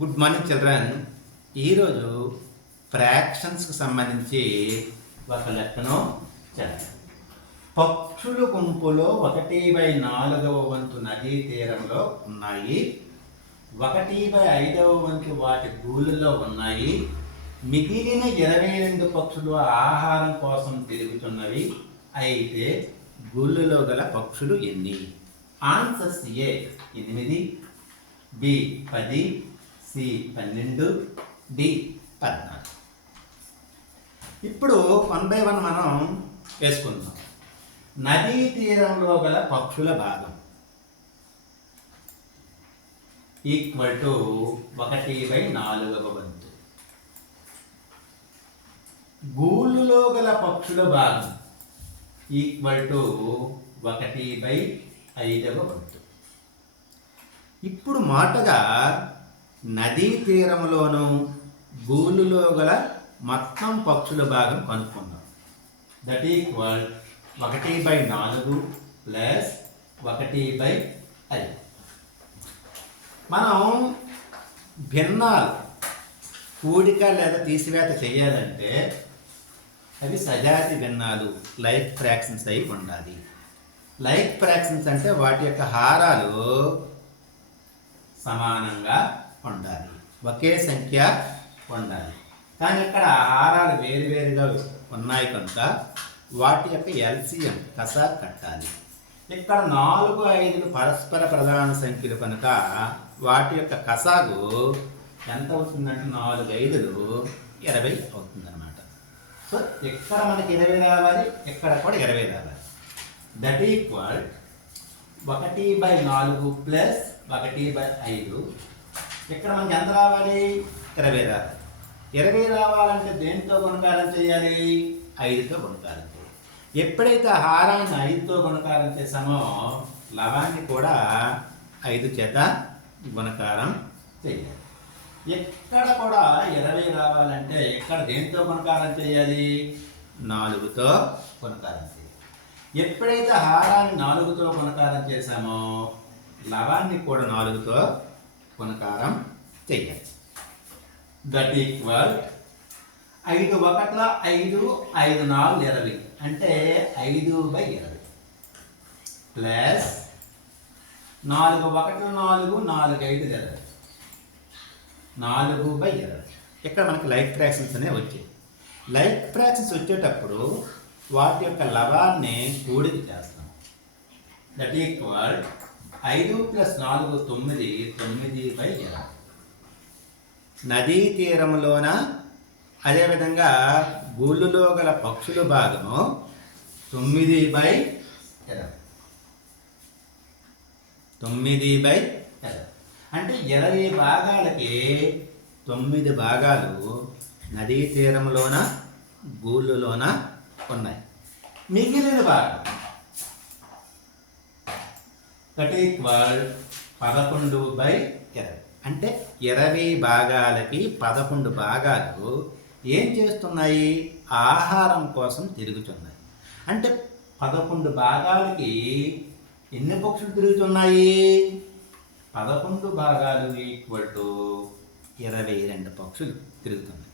Good morning children. ఈరోజు ఫ్రాక్షన్స్కి సంబంధించి ఒక లెక్కను చేద్దాం. పక్షుల గుంపులో 1/4 వంతు నదీ తీరంలో ఉన్నాయి, 1/5 వంతు వాటి గూళ్ళలో ఉన్నాయి, మిగిలిన 22 పక్షులు ఆహారం కోసం తిరుగుతున్నవి. అయితే గూళ్ళలో గల పక్షులు ఎన్ని? ఆన్సర్స్: ఏ 8, బి 10, సి 12, డి 14. ఇప్పుడు 1 by 1 మనం వేసుకుందాం. నదీ తీరంలో గల పక్షుల భాగం ఈక్వల్ టు 1/4 వంతు. గూళ్ళులో గల పక్షుల భాగం ఈక్వల్ టు 1/5 వంతు. ఇప్పుడు మాటగా నదీ తీరంలోనూ గూళ్ళులో గల మొత్తం పక్షుల భాగం కనుక్కుందాం. That equal 1/4 plus 1/5. మనం భిన్నాలు కూడిక లేదా తీసివేత చేయాలంటే అవి సజాతి భిన్నాలు, లైక్ ఫ్రాక్షన్స్ అయి ఉండాలి. లైక్ ఫ్రాక్షన్స్ అంటే వాటి యొక్క హారాలు సమానంగా ఉండాలి, ఒకే సంఖ్య ఉండాలి. కానీ ఇక్కడ హారాలు వేరువేరుగా ఉన్నాయి కనుక వాటి యొక్క ఎల్సిఎం కసా కట్టాలి. ఇక్కడ 4, 5 పరస్పర ప్రధాన సంఖ్యలు కనుక వాటి యొక్క కసాగు ఎంత అవుతుందంటే 4, 5 20 అవుతుందన్నమాట. సో ఇక్కడ మనకి 20 రావాలి, ఇక్కడ కూడా 20 రావాలి. That equal 1/4 plus 1/5. ఇక్కడ మనకి ఎంత రావాలి? 20 రావాలి. 20 రావాలంటే దేంతో గుణకారం చేయాలి? 5తో గుణకారం చేయాలి. ఎప్పుడైతే హారాన్ని 5తో గుణకారం చేసామో లవాన్ని కూడా 5 చేత గుణకారం చేయాలి. ఎక్కడ కూడా 20 రావాలంటే ఇక్కడ దేంతో గుణకారం చేయాలి? 4తో గుణకారం చేయాలి. ఎప్పుడైతే హారాన్ని 4తో గుణకారం చేసామో లవాన్ని కూడా 4తో గుణకారం చెయ్యాలి. దట్ ఈక్వల్ 5 1 5, 5 4 20 అంటే 5/20 ప్లస్ 4 1 4, 4 5 20 4/20. ఇక్కడ మనకి లైక్ ఫ్రాక్షన్స్ అనేవి వచ్చాయి. లైక్ ఫ్రాక్షన్స్ వచ్చేటప్పుడు వాటి యొక్క లవాన్ని కూడిక చేస్తాం. That equal 5 + 4 9, 9/20. నదీ తీరంలోన అదేవిధంగా గూళ్ళులో గల పక్షుల భాగము 9/20. 9/20 అంటే 20 భాగాలకి 9 భాగాలు నదీ తీరంలోన గూళ్ళులోన ఉన్నాయి. మిగిలిన భాగం దట్ ఈక్వల్ 11/20. అంటే 20 భాగాలకి 11 భాగాలు ఏం చేస్తున్నాయి? ఆహారం కోసం తిరుగుతున్నాయి. అంటే 11 భాగాలకి ఎన్ని పక్షులు తిరుగుతున్నాయి? 11 భాగాలు ఈక్వల్ టు 22 పక్షులు తిరుగుతున్నాయి.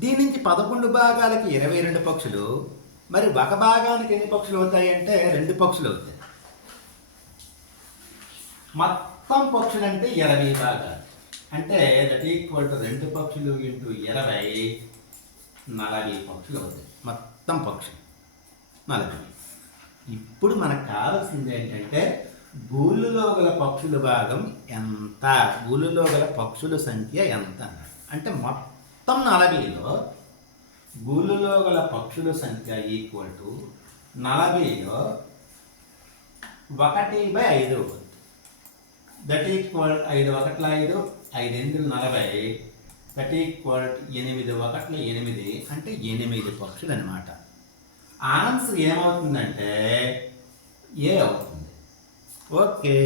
దీని నుంచి 11 భాగాలకి 22 పక్షులు, మరి ఒక భాగానికి ఎన్ని పక్షులు అవుతాయి అంటే 2 పక్షులు అవుతాయి. మొత్తం పక్షులు అంటే 20 భాగాలు. అంటే దట్ ఈక్వల్ టు 2 పక్షులు ఇంటూ 20 40 పక్షులు అవుతాయి. మొత్తం పక్షులు 40. ఇప్పుడు మనకు కావాల్సింది ఏంటంటే గూళ్ళులో గల పక్షుల భాగం ఎంత, గూళ్ళులో గల పక్షుల సంఖ్య ఎంత. అంటే మొత్తం 40లో గూళ్ళులో గల పక్షుల సంఖ్య ఈక్వల్ టు 40లో 1/5 అవుతుంది. That equal 5 1 5, 5 8 40. దట్ ఈక్వల్ 8 1 8 అంటే 8 పక్షులు అనమాట. ఆన్సర్ ఏమవుతుందంటే ఏ అవుతుంది. ఓకే.